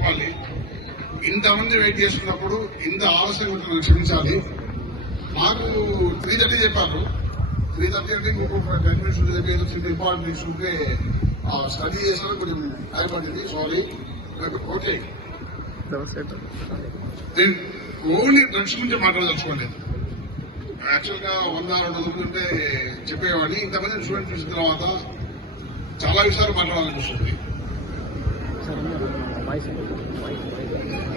చెప్పాలి. ఇంతమంది వెయిట్ చేస్తున్నప్పుడు ఇంత ఆలస్యంగా క్షమించాలి. మాకు 3:30 చెప్పారు. 3:30 అంటే ఇంకొక 10 minutes ఉంటుంది. ఇంపార్టెంట్ ఇష్యూ ఉంటే స్టడీ చేసిన కొంచెం టైం పడింది. సారీ. ఓకే, నేను ఓన్లీ డ్రగ్స్ గురించి మాట్లాడదలుచుకోలేదు. యాక్చువల్ గా 100-200 ఉంటే చెప్పేవాడిని. ఇంతమంది స్టూడెంట్స్ చూసిన తర్వాత చాలా విషయాలు మాట్లాడాలనిపిస్తుంది.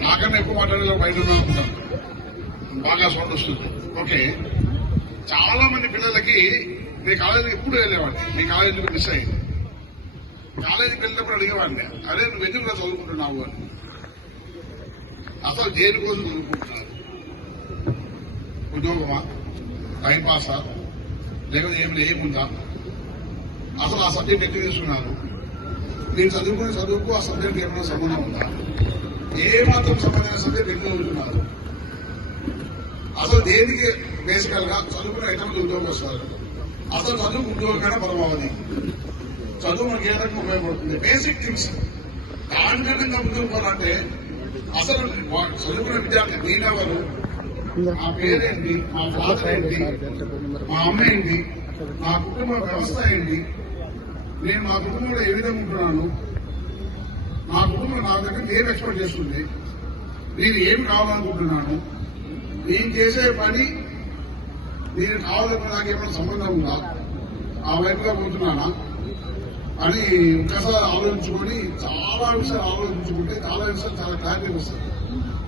నాకన్నా ఎక్కువ మాట్లాడేలా బయట అనుకుంటాను. బాగా సౌండ్ వస్తుంది. ఓకే, చాలా మంది పిల్లలకి మీ కాలేజీకి ఎప్పుడు వెళ్ళేవాడిని. మీ కాలేజీకి మిస్ అయ్యింది. కాలేజీకి వెళ్ళినప్పుడు అడిగేవాడిని, అదే నువ్వు ఎందుకు చదువుకుంటున్నావు అని. అసలు దేనికోసం చదువుకుంటున్నారు? ఉద్యోగమా, టైంపాసా, లేకపోతే ఏముందా? అసలు ఆ సబ్జెక్ట్ ఎందుకు తీసుకున్నారు? నేను చదువుకునే చదువుకు ఆ సబ్జెక్ట్ ఏమైనా సంబంధం ఉందా? ఏ మాత్రం సంబంధమైన సబ్జెక్ట్ ఎందుకు చదువుతున్నారు? అసలు దేనికి బేసికల్ గా చదువుకునే ఎంతమంది ఉద్యోగం వస్తారు? అసలు చదువు ఉద్యోగమైనా పరమావధి. చదువు మనకి ఏ రకంగా ఉపయోగపడుతుంది? Basic things. దానికన్నా ముందుకు పోవాలంటే అసలు చదువుకునే విద్యార్థి నేనెవరు, మా పేరేంటి, మా ఫాదర్ ఏంటి, మా అమ్మ ఏంటి, నా కుటుంబ వ్యవస్థ ఏంటి, నేను మా కుటుంబంలో ఏ విధంగా ఉంటున్నాను, నా కుటుంబం నా దగ్గర ఏం ఎక్స్పెక్ట్ చేస్తుంది, నేను ఏం కావాలనుకుంటున్నాను, నేను చేసే పని నేను కావాలనుకున్న నాకు ఏమైనా సంబంధం ఉందా, ఆ వైపుగా పోతున్నానా అని ఒక్కసారి ఆలోచించుకొని చాలా విషయాలు ఆలోచించుకుంటే చాలా విషయాలు చాలా క్లారిటీ వస్తుంది.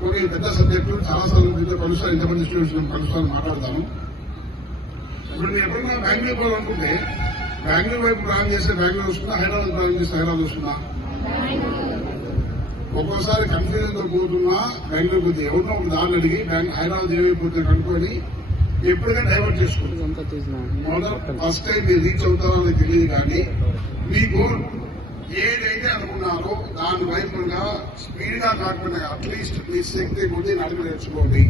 ఓకే, పెద్ద సబ్జెక్టు చాలాసార్లు మీతో కలుస్తాను, ఇంతమంది స్టూడెంట్స్ కలుస్తాను, మాట్లాడతాను. ఇప్పుడు నేను ఎప్పుడన్నా బెంగళూరు పోవాలనుకుంటే బెంగళూరు వైపు ప్లాన్ చేస్తే బెంగళూరు వస్తున్నా, హైదరాబాద్ ప్లాన్ చేస్తే హైదరాబాద్ వస్తున్నా. ఒక్కోసారి కన్ఫ్యూజన్ తో పోతున్నా బెంగళూరు పోతే ఎవరినో ఒక దాన్ని అడిగి హైదరాబాద్ ఏమైపోతే కనుక్కొని ఎప్పటికైనా డైవర్ట్ చేసుకుంటాం. ఫస్ట్ టైం మీరు రీచ్ అవుతారో అని తెలియదు, కానీ మీ గోల్ ఏదైతే అనుకున్నారో దాని వైపుగా స్పీడ్ గా కాకుండా అట్లీస్ట్ మీ శక్తి కొద్ది నడిపి నేర్చుకోండి.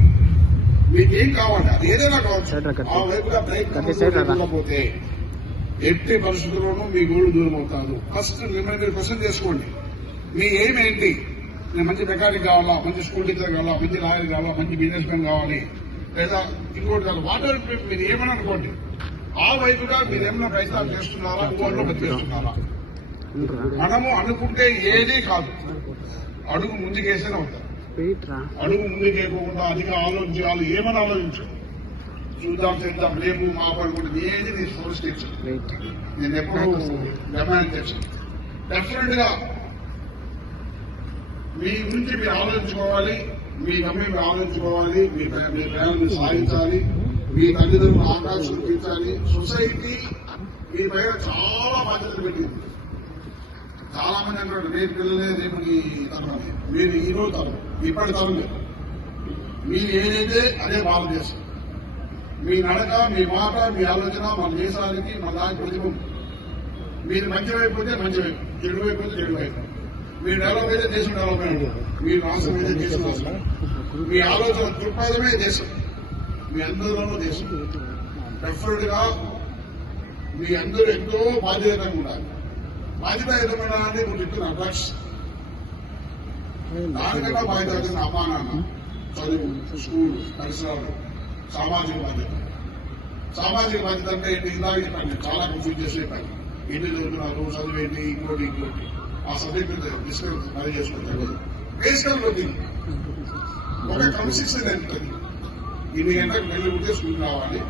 మీకేం కావాలి, అది ఏదైనా కావచ్చు, ఆ వైపుగా ప్రయత్నించకపోతే ఎట్టి పరిస్థితుల్లోనూ మీ గోల్ దూరం అవుతారు. ఫస్ట్ మిమ్మల్ని క్వశ్చన్ చేసుకోండి, మీ ఎయిమ్ ఏంటి? నేను మంచి మెకానిక్ కావాలా, మంచి స్కూల్ టీచర్ కావాలా, మంచి లాయర్ కావాలా, మంచి బిజినెస్ మ్యాన్ కావాలి, లేదా ఇంకోటి కాదు, వాటర్ మీరు ఏమని అనుకోండి. ఆ వైపుగా మీరు ఏమైనా ప్రయత్నాలు చేస్తున్నారా, ఊళ్ళో చేస్తున్నారా? మనము అనుకుంటే ఏదీ కాదు, అడుగు ముందుకేసేనే అవుతారు. అడుగు ముందుకేయకుండా అధిక ఆలోచించాలి. ఏమని ఆలోచించు, చూద్దాం చేద్దాం, రేపు మా పడుకుంటుంది, ఏది నీ సోర్స్ తెచ్చు. నేను ఎప్పుడు డిమాండ్ తెచ్చు. డెఫినెట్ గా మీ గురించి మీరు ఆలోచించుకోవాలి, మీ గమ్యం మీరు ఆలోచించుకోవాలి, మీ ప్రయాణాన్ని సాధించాలి, మీ తల్లిదండ్రులు ఆకాశం చూపించాలి. సొసైటీ మీ పైన చాలా బాధ్యతలు పెట్టింది. చాలా మంది అంటారు రేపు పిల్లలే రేపు తరం, మీరు ఈ రోజు తరం, ఇప్పటి తరం లేదు. మీరు ఏదైతే అదే భారతదేశం. మీ నడక, మీ మాట, మీ ఆలోచన మన దేశానికి మన దానికి ప్రతిబింబం. మీరు మంచి వైపు అయితే మంచి వైపు, చెడు వైపు అయితే చెడు వైపు. మీరు డెవలప్ అయితే దేశం డెవలప్ అయ్యింది, మీరు నాశనం అయితే దేశం నాశనం. మీ ఆలోచన దృక్పథమే దేశం, మీ అందరిలోనూ దేశం. డెఫినెట్ గా మీ అందరూ ఎంతో బాధ్యతగా ఉండాలి. బాధ్యతాయుతమైన ఇప్పుడు చెప్తున్నా డ్రగ్స్, దానికన్నా బాధ్యత అమ్మా నాన్న, చదువు, స్కూల్, పరిసరాలు, సామాజిక బాధ్యత. సామాజిక బాధ్యత అంటే ఏంటి? ఇందాక చెప్పండి, చాలా కన్ఫ్యూజ్ చేసే పని. ఎన్ని చదువుతున్నారు, చదువు ఏంటి, ఇంకోటి. ఆ సబ్జెక్ట్ డిస్కస్ మరీ చేసుకుంటారు. బేసికల్ రొటీన్ ఒక క్రమశిక్షణ ఉంటుంది. ఇన్ని గంటలకు వెళ్ళి ఉంటే స్కూల్ రావాలి,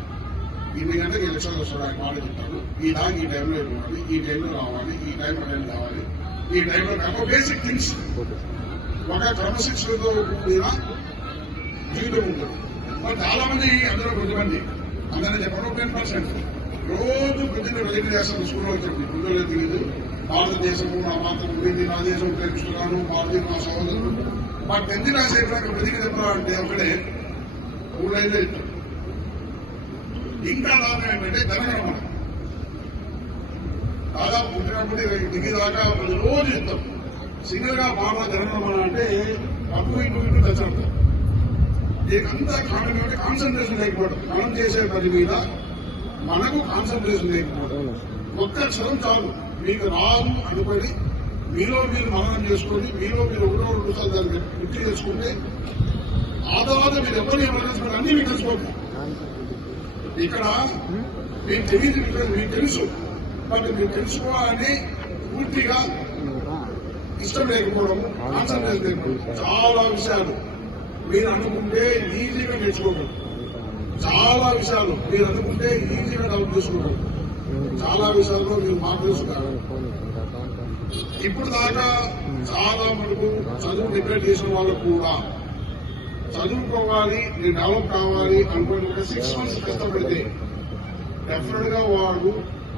ఇన్ని గంటలకు ఎలక్షన్ వస్తాడు, ఆయన వాళ్ళు చెప్తాడు, ఈ దానికి ఈ టైంలో ఇవ్వాలి, ఈ టైంలో రావాలి, ఈ టైం అటెండ్ కావాలి, ఈ టైంలో కాక బేసిక్ థింగ్స్. ఒక క్రమశిక్షణతో కూడిన జీవితం ఉంటుంది. మరి చాలా మంది అందులో కొద్దిమంది, అందరూ చెప్పడం 10%. రోజు పొద్దున్న వెళ్ళి చేస్తాను, స్కూల్లో వచ్చండి, పొద్దులో తెలియదు భారతదేశము నా మాత్రం ఉండింది, నా దేశం ప్రేమిస్తున్నాను, భారతీయ నా సహోదరులు. మా 10th క్లాస్ అయిపోయాక బ్రతికి చెప్పాలంటే ఒకడే 3 ఏళ్ళు ఇస్తాడు. ఇంకా దాకా ఏంటంటే జనగణమన, దాదాపు పుట్టినప్పుడు డిగ్రీ దాకా రోజు ఇస్తాం. సింగిల్ గా బాగా జనగణమన అంటే అప్పుడు ఇంటూ తెచ్చాడు. దీనికంతా కారణం అంటే కాన్సన్ట్రేషన్ లేకపోవడం. మనం చేసే పని మీద మనకు కాన్సన్ట్రేషన్ లేకపోవడం. ఒక్క క్షణం చాలు మీకు రాదు అనుకొని మీలో మీరు మననం చేసుకొని మీలో మీరు ఒకటో రెండు సార్లు దాన్ని గుర్తు చేసుకుంటే ఆ తర్వాత మీరు ఎవరిని ఎవరు అన్ని మీకు తెలుసుకోండి. ఇక్కడ మీకు తెలియదు, మీకు తెలుసు, బట్ మీరు తెలుసుకోవాలని పూర్తిగా ఇష్టం లేకపోవడం, కాన్సన్ట్రేషన్ లేకపోవడం, చాలా విషయాలు మీరు అనుకుంటే ఈజీగా నేర్చుకోగలరు. చాలా విషయాలు మీరు అనుకుంటే ఈజీగా డెవలప్ చేసుకోగలరు. చాలా విషయాల్లో మీరు మార్గదర్శకాలు. ఇప్పుడు దాకా చాలా మటుకు చదువు నెగ్లెక్ట్ చేసిన వాళ్ళు కూడా చదువుకోవాలి, నేను డెవలప్ కావాలి అనుకుని 6 months కష్టపడితే డెఫినెట్ గా వాడు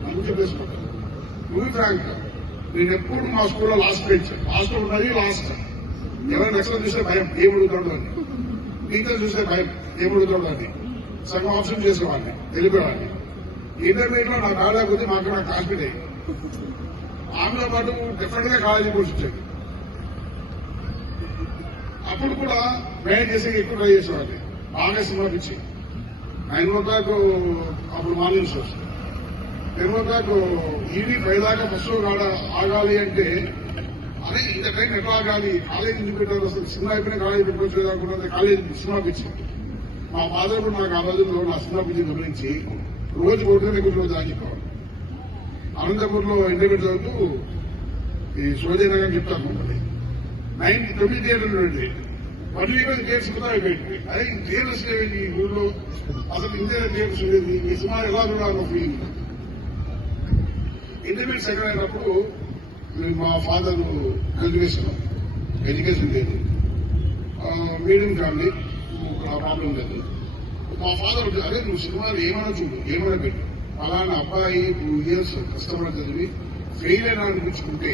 మంచి చేసుకుంటారు. నువ్వు ఫ్రాంక్ నేను ఎప్పుడు మా స్కూల్లో లాస్ట్ బెంచ్, లాస్ట్ ఉన్నది లాస్ట్. ఎవరైనా నెక్స్ట్ చూస్తే భయం ఏమడుగుతాడు అని, టీచర్ చూస్తే భయం ఏమడుగుతాడు అని సగం ఆప్షన్ చేసేవాడిని, తెలిపేవాడిని. ఇంటర్మీడియట్ లో నా కాలేజ్ కొద్ది మాకు నాకు కాన్ఫిడెంట్ అయ్యి ఆమెతో పాటు డెఫినెట్ గా కాలేజీ కోర్సు వచ్చేది. అప్పుడు కూడా మేనేజ్ చేసి ఎక్కువ ట్రై చేసేవాడిని. బాగా సినిమా పిచ్చి 9 o'clock అప్పుడు మార్నింగ్ షోస్, 10 o'clock ఈడీ 5 దాకా బస్సు ఆగాలి అంటే అదే ఇంత టైం ఎట్లా ఆగాలి, కాలేజీ నుంచి పెట్టారు, అసలు సినిమా అయిపోయినా కాలేజీ పెట్టుకోవచ్చు అనుకున్నది. కాలేజీ సినిమా పిచ్చి. మా ఫాదర్ కూడా నాకు ఆ రోజుల్లో నా సినిమా పిచ్చి గమనించి రోజు కొడుకునే కూర్చొని దాచిపోవాలి. అనంతపూర్లో ఇంటర్మీడియట్ చదువుతూ ఈ సోజనగర్ చెప్తాను మమ్మల్ని 9 థియేటర్లు ఉండే 1 week థియేటర్స్ కూడా అయిపోయింది. అదే థియేటర్స్ లేవు ఈ ఊళ్ళో, అసలు ఇండియా థియేటర్స్ లేదు. ఈ సినిమా ఎలా చూడాలో ఫీలింగ్. ఇంటర్మీడియట్ సెకండ్ అయినప్పుడు మా ఫాదర్ ఎడ్యుకేషన్ లేదు, మీడియం ఫ్యామిలీ, ప్రాబ్లం లేదు. మా ఫాదర్ అదే నువ్వు సినిమాలు ఏమైనా చూడు, ఏమైనా పెట్టు, అలానే అబ్బాయి 2 years కష్టపడి చదివి ఫెయిల్ అయినా అనిపించుకుంటే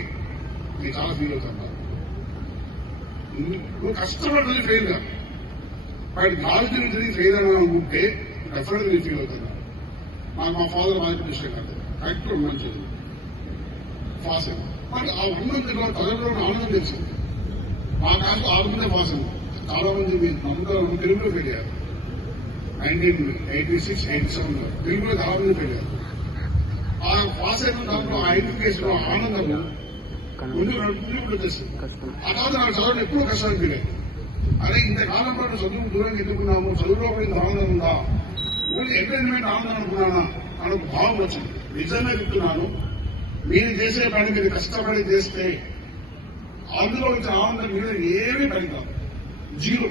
నేను చాలా ఫీల్ అవుతాను. నువ్వు కష్టపడి చదివి ఫెయిల్ కాదు, బయట నాలెడ్జ్ చదివి ఫెయిల్ అయినా అనుకుంటే డెఫినెట్గా నేను ఫీల్ అవుతాను. నాకు మా ఫాదర్ బాగా ఇష్టం కాదు, కరెక్ట్ మంచిది పాస్ అయింది. మరి ఆ ఉన్నందులో చదవడంలో ఆనందం తెలిసింది. మా కాదు 6 మంది పాస్ అయింది. చాలా మంది అందరూ తెలుగులో ఫెయిల్ అయ్యారు. 1986, 87 తెలుగులో చాలా మంది ఫెయిల్ అయ్యారు. ఆ పాస్ అయిన దాంట్లో ఆ ఎడ్యుకేషన్ ఆనందము ముందు వచ్చేస్తుంది. ఆ తర్వాత నాకు చదవడం ఎప్పుడూ కష్టాన్ని ఫీల్ అయింది. అదే ఇంతకాలం పాటు చదువు దూరంగా ఎదుర్కొన్నాము, చదువులో ఇంత ఆనందం ఉందా, ఓన్లీ ఎంటర్టైన్మెంట్ ఆనందం అనుకున్నానా అని ఒక భావం వచ్చింది. నిజంగా చెప్తున్నాను, మీరు చేసే పని మీరు కష్టపడి చేస్తే అందులో వచ్చే ఆనందం మీద ఏమీ పనికాదు, జీరో.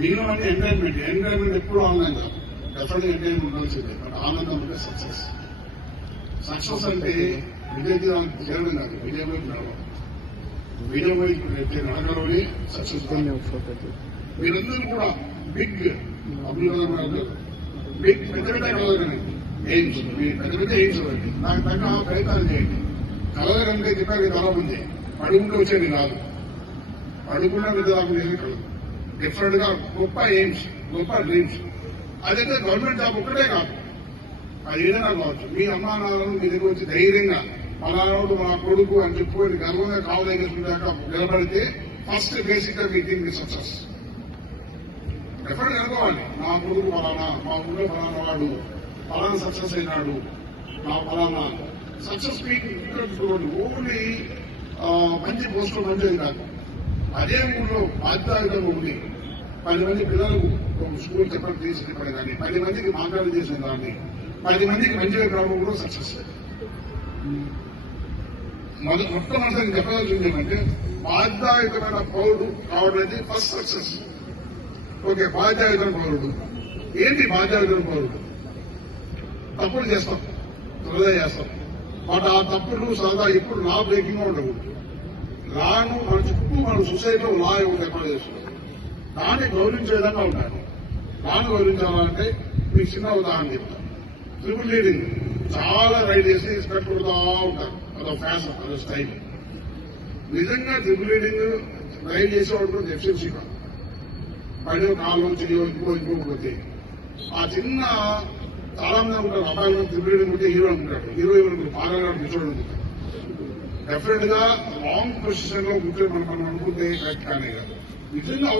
మీరు అంటే ఎంటర్టైన్మెంట్ ఎప్పుడు ఆనందం కాదు, డెఫినెట్ ఎంటర్టైన్మెంట్ ఉండాల్సిందే. బట్ ఆనందం అంటే సక్సెస్. సక్సెస్ అంటే విజయతీరానికి చేరడం కాదు, విజయం వైపు నడవాలి. విజయం వైపు నడగలోనే సక్సెస్. మీరందరూ కూడా బిగ్ అబ్దుల్ కలాం గారు బిగ్ పెద్ద పెద్ద కలగలండి, ఎయిమ్స్, పెద్ద పెద్ద ఎయిమ్స్ అవ్వండి, నాకు తగ్గ ప్రయత్నాలు చేయండి. కలగలంటే చెప్పాక చాలా ఉంది, అడుగుంటూ వచ్చేది కాదు, అడుగుకుండా మీద దాకా కలదు. డిఫరెంట్ గా గొప్ప ఎయిమ్స్, గొప్ప డ్రీమ్స్. అదైతే గవర్నమెంట్ జాబ్ ఒక్కటే కాదు, అది ఏదైనా కావచ్చు. మీ అమ్మా నాన్నలను మీ దగ్గర వచ్చి ధైర్యంగా మనాడు మా కొడుకు అని చెప్పుకొని గర్వంగా కావలేక నిలబడితే ఫస్ట్ బేసిక్ గా మీటింగ్ మీ సక్సెస్. డెఫినెట్ అనుకోవాలి, నా కొడుకు ఫలానా, మా ఊళ్ళో ఫలానా వాడు ఫలానా సక్సెస్ అయినాడు, నా ఫలానా సక్సెస్ ఓన్లీ మంచి పోస్టులు మంచిది కాదు. అదే ఊళ్ళో బాధ్యతగా ఉండి 10 మంది పిల్లలకు స్కూల్ చెప్పడం తీసుకెళ్ళి కానీ 10 మందికి మాట్లాడి చేసిన దాన్ని 10 మందికి మంచిగా కావడం కూడా సక్సెస్. మొట్టమొదటి చెప్పాల్సింది ఏమంటే బాధ్యతమైన పౌరుడు కావడం అనేది ఫస్ట్ సక్సెస్. ఓకే, బాధ్యతమైన పౌరుడు ఏంటి? బాధ్యతమైన పౌరుడు తప్పులు చేస్తాం, త్వరగా చేస్తాం, బట్ ఆ తప్పులు సరదా ఇప్పుడు లా బ్రేకింగ్ గా ఉండకూడదు. లాను మన చుట్టూ మన సొసైటీలో లా ఎక్కడ చేస్తున్నాం, దాన్ని గౌరవించే విధంగా ఉండాలి. లాను గౌరవించాలంటే మీకు చిన్న ఉదాహరణ చెప్తాను. ట్రిపుల్ లీడింగ్ చాలా రైడ్ చేసి ఇన్స్పెక్టర్ కొడుతూ ఉంటారు, అదో ఫ్యాషన్, అదో స్టైల్. నిజంగా ట్రిపుల్ లీడింగ్ రైడ్ చేసేవాడు కూడా ఎఫిషియన్సీ కాదు. పైన కాళ్ళు చెయ్యో ఇంకోకపోతే ఆ చిన్న చాలా మంది ఉంటారు, అబ్బాయిలు ట్రిపుల్ లీడింగ్ ఉంటే హీరో అనుకుంటాడు, హీరో ఎవరు బాగా కూర్చోడు. డెఫినెట్ గా రాంగ్ పొజిషన్ లో కూర్చొని మనం అనుకుంటే కరెక్ట్ కానీ నిజంగా